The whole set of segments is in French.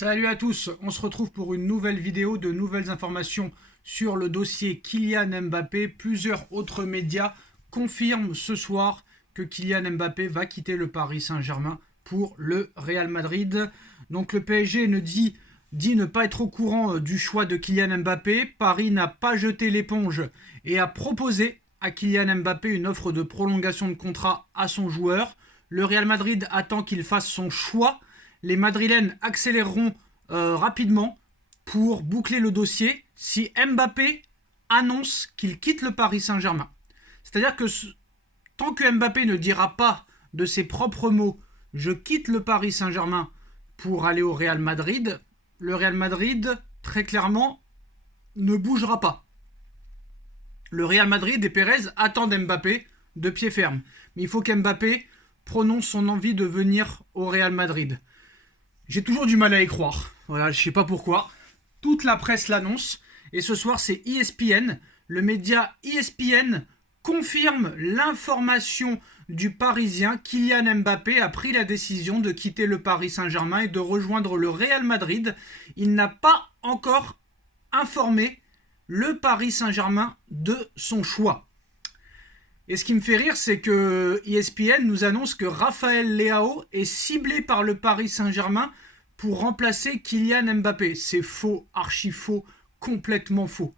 Salut à tous, on se retrouve pour une nouvelle vidéo de nouvelles informations sur le dossier Kylian Mbappé. Plusieurs autres médias confirment ce soir que Kylian Mbappé va quitter le Paris Saint-Germain pour le Real Madrid. Donc le PSG dit ne pas être au courant du choix de Kylian Mbappé. Paris n'a pas jeté l'éponge et a proposé à Kylian Mbappé une offre de prolongation de contrat à son joueur. Le Real Madrid attend qu'il fasse son choix. Les Madrilènes accéléreront rapidement pour boucler le dossier si Mbappé annonce qu'il quitte le Paris Saint-Germain. C'est-à-dire que tant que Mbappé ne dira pas de ses propres mots « je quitte le Paris Saint-Germain pour aller au Real Madrid », le Real Madrid, très clairement, ne bougera pas. Le Real Madrid et Pérez attendent Mbappé de pied ferme. Mais il faut qu'Mbappé prononce son envie de venir au Real Madrid. J'ai toujours du mal à y croire. Voilà, je sais pas pourquoi. Toute la presse l'annonce. Et ce soir, c'est ESPN. Le média ESPN confirme l'information du Parisien. Kylian Mbappé a pris la décision de quitter le Paris Saint-Germain et de rejoindre le Real Madrid. Il n'a pas encore informé le Paris Saint-Germain de son choix. Et ce qui me fait rire, c'est que ESPN nous annonce que Raphaël Leao est ciblé par le Paris Saint-Germain pour remplacer Kylian Mbappé. C'est faux, archi faux, complètement faux.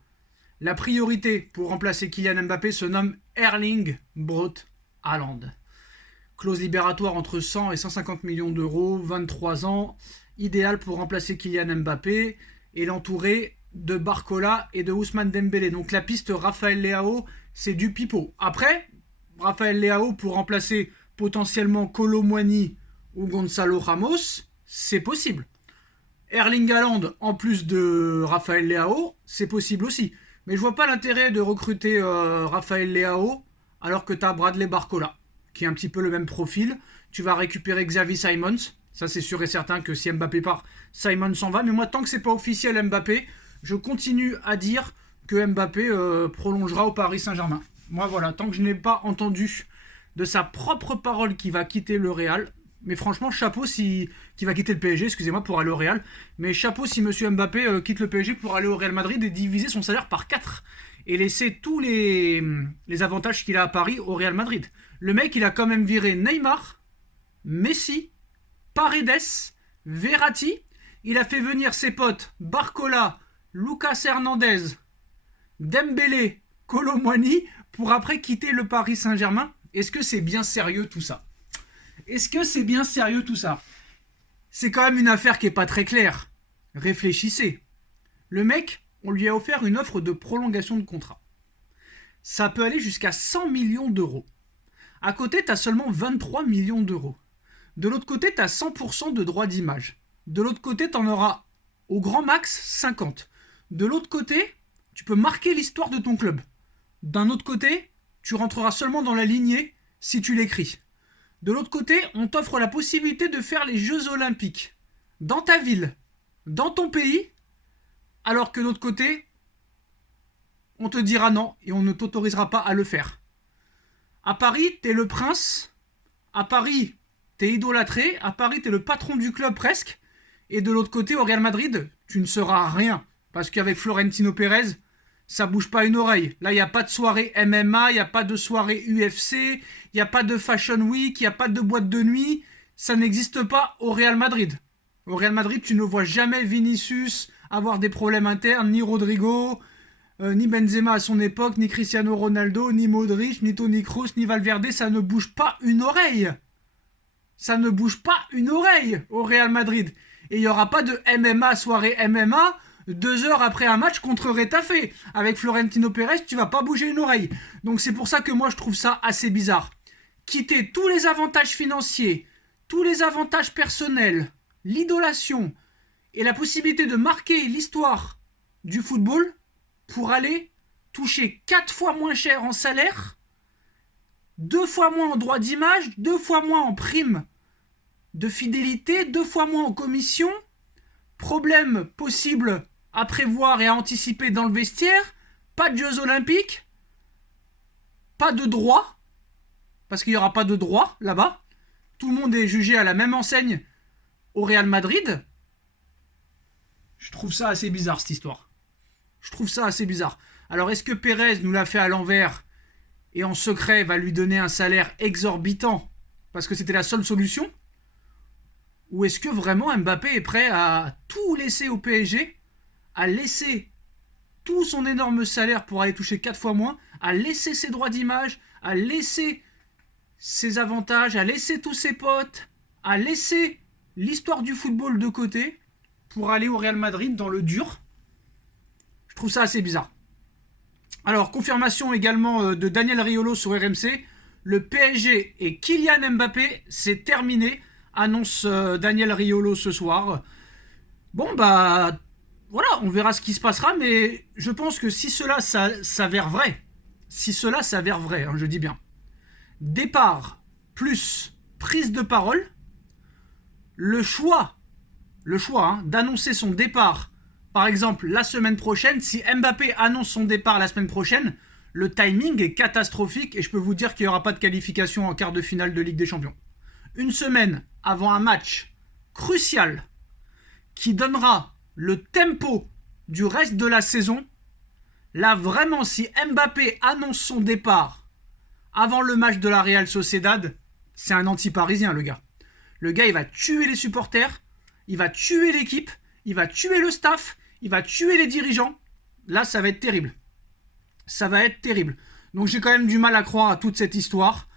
La priorité pour remplacer Kylian Mbappé se nomme Erling Braut Haaland. Clause libératoire entre 100 et 150 millions d'euros, 23 ans, idéal pour remplacer Kylian Mbappé et l'entourer de Barcola et de Ousmane Dembélé. Donc la piste Raphaël Leao, c'est du pipeau. Après, Raphaël Leao pour remplacer potentiellement Kolo Muani ou Gonzalo Ramos, c'est possible. Erling Haaland en plus de Raphaël Leao, c'est possible aussi. Mais je vois pas l'intérêt de recruter Raphaël Leao alors que tu as Bradley Barcola, qui est un petit peu le même profil. Tu vas récupérer Xavi Simons. Ça, c'est sûr et certain que si Mbappé part, Simons s'en va. Mais moi, tant que c'est pas officiel Mbappé, je continue à dire que Mbappé prolongera au Paris Saint-Germain. Moi, voilà, tant que je n'ai pas entendu de sa propre parole qu'il va quitter le Real, mais franchement, chapeau si... qui va quitter le PSG, excusez-moi, pour aller au Real, mais chapeau si Monsieur Mbappé quitte le PSG pour aller au Real Madrid et diviser son salaire par 4 et laisser tous les avantages qu'il a à Paris au Real Madrid. Le mec, il a quand même viré Neymar, Messi, Paredes, Verratti. Il a fait venir ses potes Barcola, Lucas Hernandez, Dembélé, Kolo Muani pour après quitter le Paris Saint-Germain. Est-ce que c'est bien sérieux tout ça? Est-ce que c'est bien sérieux tout ça? C'est quand même une affaire qui est pas très claire. Réfléchissez. Le mec, on lui a offert une offre de prolongation de contrat. Ça peut aller jusqu'à 100 millions d'euros. À côté, tu as seulement 23 millions d'euros. De l'autre côté, tu as 100% de droits d'image. De l'autre côté, tu en auras au grand max 50. De l'autre côté, tu peux marquer l'histoire de ton club. D'un autre côté, tu rentreras seulement dans la lignée si tu l'écris. De l'autre côté, on t'offre la possibilité de faire les Jeux Olympiques dans ta ville, dans ton pays, alors que de l'autre côté, on te dira non et on ne t'autorisera pas à le faire. À Paris, t'es le prince. À Paris, t'es idolâtré. À Paris, t'es le patron du club presque. Et de l'autre côté, au Real Madrid, tu ne seras rien. Parce qu'avec Florentino Pérez, ça bouge pas une oreille. Là, il n'y a pas de soirée MMA, il n'y a pas de soirée UFC, il n'y a pas de Fashion Week, il n'y a pas de boîte de nuit. Ça n'existe pas au Real Madrid. Au Real Madrid, tu ne vois jamais Vinicius avoir des problèmes internes, ni Rodrigo, ni Benzema à son époque, ni Cristiano Ronaldo, ni Modric, ni Toni Kroos, ni Valverde. Ça ne bouge pas une oreille. Ça ne bouge pas une oreille au Real Madrid. Et il n'y aura pas de MMA, soirée MMA, 2 heures après un match contre Retafe. Avec Florentino Pérez, tu vas pas bouger une oreille. Donc c'est pour ça que moi je trouve ça assez bizarre. Quitter tous les avantages financiers, tous les avantages personnels, l'idolation et la possibilité de marquer l'histoire du football pour aller toucher 4 fois moins cher en salaire, 2 fois moins en droit d'image, 2 fois moins en prime de fidélité, 2 fois moins en commission, problème possible à prévoir et à anticiper dans le vestiaire, pas de Jeux Olympiques, pas de droit, parce qu'il n'y aura pas de droit là-bas, tout le monde est jugé à la même enseigne au Real Madrid, Je trouve ça assez bizarre, cette histoire. Je trouve ça assez bizarre. Alors, est-ce que Pérez nous l'a fait à l'envers et en secret va lui donner un salaire exorbitant parce que c'était la seule solution? Ou est-ce que vraiment Mbappé est prêt à tout laisser au PSG, à laisser tout son énorme salaire pour aller toucher 4 fois moins, à laisser ses droits d'image, à laisser ses avantages, à laisser tous ses potes, à laisser l'histoire du football de côté pour aller au Real Madrid dans le dur? Je trouve ça assez bizarre. Alors, confirmation également de Daniel Riolo sur RMC. Le PSG et Kylian Mbappé, c'est terminé, annonce Daniel Riolo ce soir. Bon, bah, voilà, on verra ce qui se passera, mais je pense que si cela s'avère vrai, hein, je dis bien, départ plus prise de parole, le choix hein, d'annoncer son départ, par exemple la semaine prochaine, si Mbappé annonce son départ la semaine prochaine, le timing est catastrophique et je peux vous dire qu'il n'y aura pas de qualification en quart de finale de Ligue des Champions. Une semaine avant un match crucial qui donnera le tempo du reste de la saison, là vraiment si Mbappé annonce son départ avant le match de la Real Sociedad, c'est un anti-parisien le gars. Le gars il va tuer les supporters, il va tuer l'équipe, il va tuer le staff, il va tuer les dirigeants. Là ça va être terrible. Ça va être terrible. Donc j'ai quand même du mal à croire à toute cette histoire.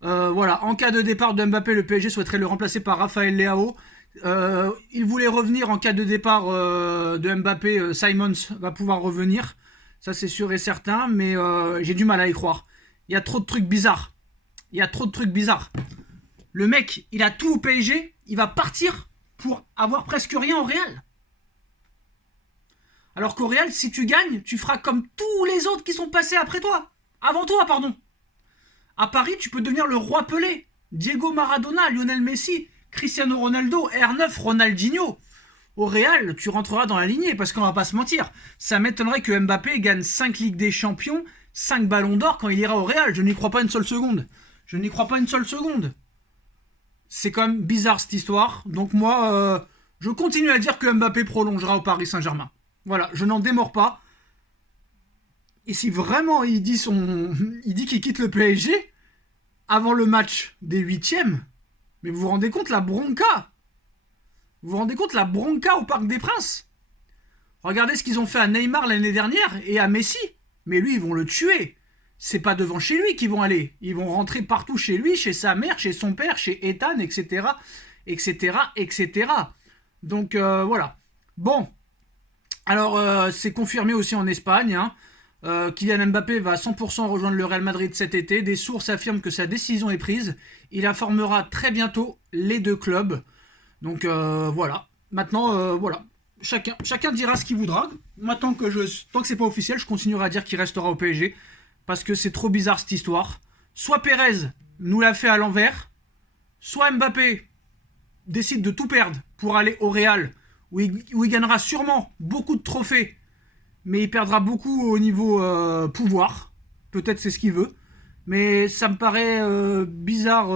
Voilà, en cas de départ de Mbappé, le PSG souhaiterait le remplacer par Raphaël Leao. Il voulait revenir en cas de départ de Mbappé. Simons va pouvoir revenir. Ça c'est sûr et certain, mais j'ai du mal à y croire. Il y a trop de trucs bizarres. Le mec, il a tout au PSG, il va partir pour avoir presque rien au Real. Alors qu'au Real, si tu gagnes, tu feras comme tous les autres qui sont passés après toi. Avant toi, pardon. À Paris, tu peux devenir le roi Pelé. Diego Maradona, Lionel Messi, Cristiano Ronaldo, R9, Ronaldinho. Au Real, tu rentreras dans la lignée, parce qu'on va pas se mentir. Ça m'étonnerait que Mbappé gagne 5 Ligues des Champions, 5 Ballons d'Or quand il ira au Real. Je n'y crois pas une seule seconde. C'est quand même bizarre cette histoire. Donc moi, je continue à dire que Mbappé prolongera au Paris Saint-Germain. Voilà, je n'en démords pas. Et si vraiment il dit qu'il quitte le PSG avant le match des 8e, mais vous vous rendez compte la bronca? Vous vous rendez compte la bronca au Parc des Princes? Regardez ce qu'ils ont fait à Neymar l'année dernière et à Messi. Mais lui, ils vont le tuer. C'est pas devant chez lui qu'ils vont aller. Ils vont rentrer partout chez lui, chez sa mère, chez son père, chez Ethan, etc. Donc voilà. Bon. Alors, c'est confirmé aussi en Espagne. Hein. Kylian Mbappé va à 100% rejoindre le Real Madrid cet été. Des sources affirment que sa décision est prise. Il informera très bientôt les deux clubs. Donc voilà. Maintenant, voilà. Chacun dira ce qu'il voudra. Maintenant tant que c'est pas officiel, je continuerai à dire qu'il restera au PSG. Parce que c'est trop bizarre cette histoire. Soit Pérez nous l'a fait à l'envers, soit Mbappé décide de tout perdre pour aller au Real, où il gagnera sûrement beaucoup de trophées, mais il perdra beaucoup au niveau pouvoir. Peut-être c'est ce qu'il veut. Mais ça me paraît bizarre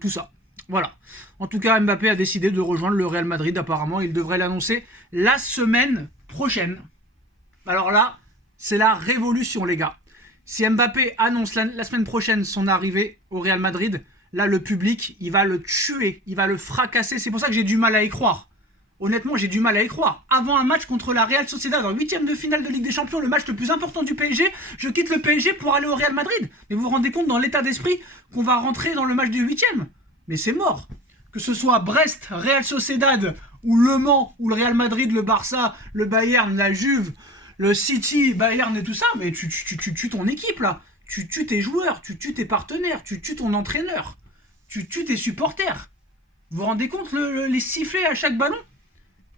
tout ça. Voilà. En tout cas, Mbappé a décidé de rejoindre le Real Madrid. Apparemment, il devrait l'annoncer la semaine prochaine. Alors là, c'est la révolution, les gars. Si Mbappé annonce la semaine prochaine son arrivée au Real Madrid, là, le public, il va le tuer, il va le fracasser. C'est pour ça que j'ai du mal à y croire. Honnêtement, j'ai du mal à y croire. Avant un match contre la Real Sociedad, en 8e de finale de Ligue des Champions, le match le plus important du PSG, je quitte le PSG pour aller au Real Madrid. Mais vous vous rendez compte dans l'état d'esprit qu'on va rentrer dans le match du 8e? Mais c'est mort. Que ce soit Brest, Real Sociedad, ou Le Mans, ou le Real Madrid, le Barça, le Bayern, la Juve, le City, Bayern et tout ça, mais tu tues ton équipe là. Tu tues tes joueurs, tu tues tes partenaires, tu tues ton entraîneur, tu tues tes supporters. Vous vous rendez compte les sifflets à chaque ballon?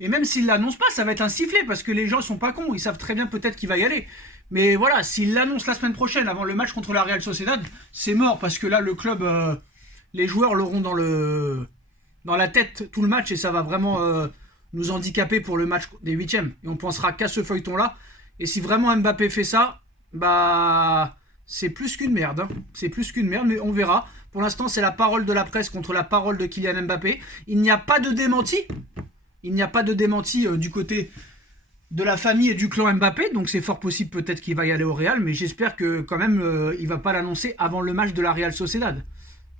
Et même s'il l'annonce pas, ça va être un sifflet parce que les gens sont pas cons, ils savent très bien peut-être qu'il va y aller. Mais voilà, s'il l'annonce la semaine prochaine avant le match contre la Real Sociedad, c'est mort parce que là le club, les joueurs l'auront dans la tête tout le match et ça va vraiment nous handicaper pour le match des 8e. Et on pensera qu'à ce feuilleton-là. Et si vraiment Mbappé fait ça, bah c'est plus qu'une merde. Hein. C'est plus qu'une merde, mais on verra. Pour l'instant, c'est la parole de la presse contre la parole de Kylian Mbappé. Il n'y a pas de démenti. Il n'y a pas de démenti du côté de la famille et du clan Mbappé, donc c'est fort possible peut-être qu'il va y aller au Real, mais j'espère que quand même il va pas l'annoncer avant le match de la Real Sociedad.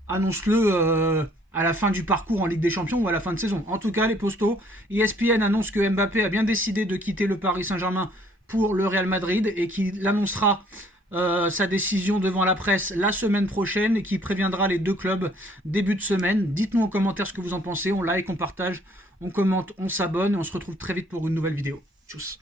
Annonce-le à la fin du parcours en Ligue des Champions ou à la fin de saison. En tout cas, les postos, ESPN annonce que Mbappé a bien décidé de quitter le Paris Saint-Germain pour le Real Madrid et qu'il annoncera sa décision devant la presse la semaine prochaine et qui préviendra les deux clubs début de semaine. Dites-nous en commentaire ce que vous en pensez, on like, on partage, on commente, on s'abonne et on se retrouve très vite pour une nouvelle vidéo. Tchuss.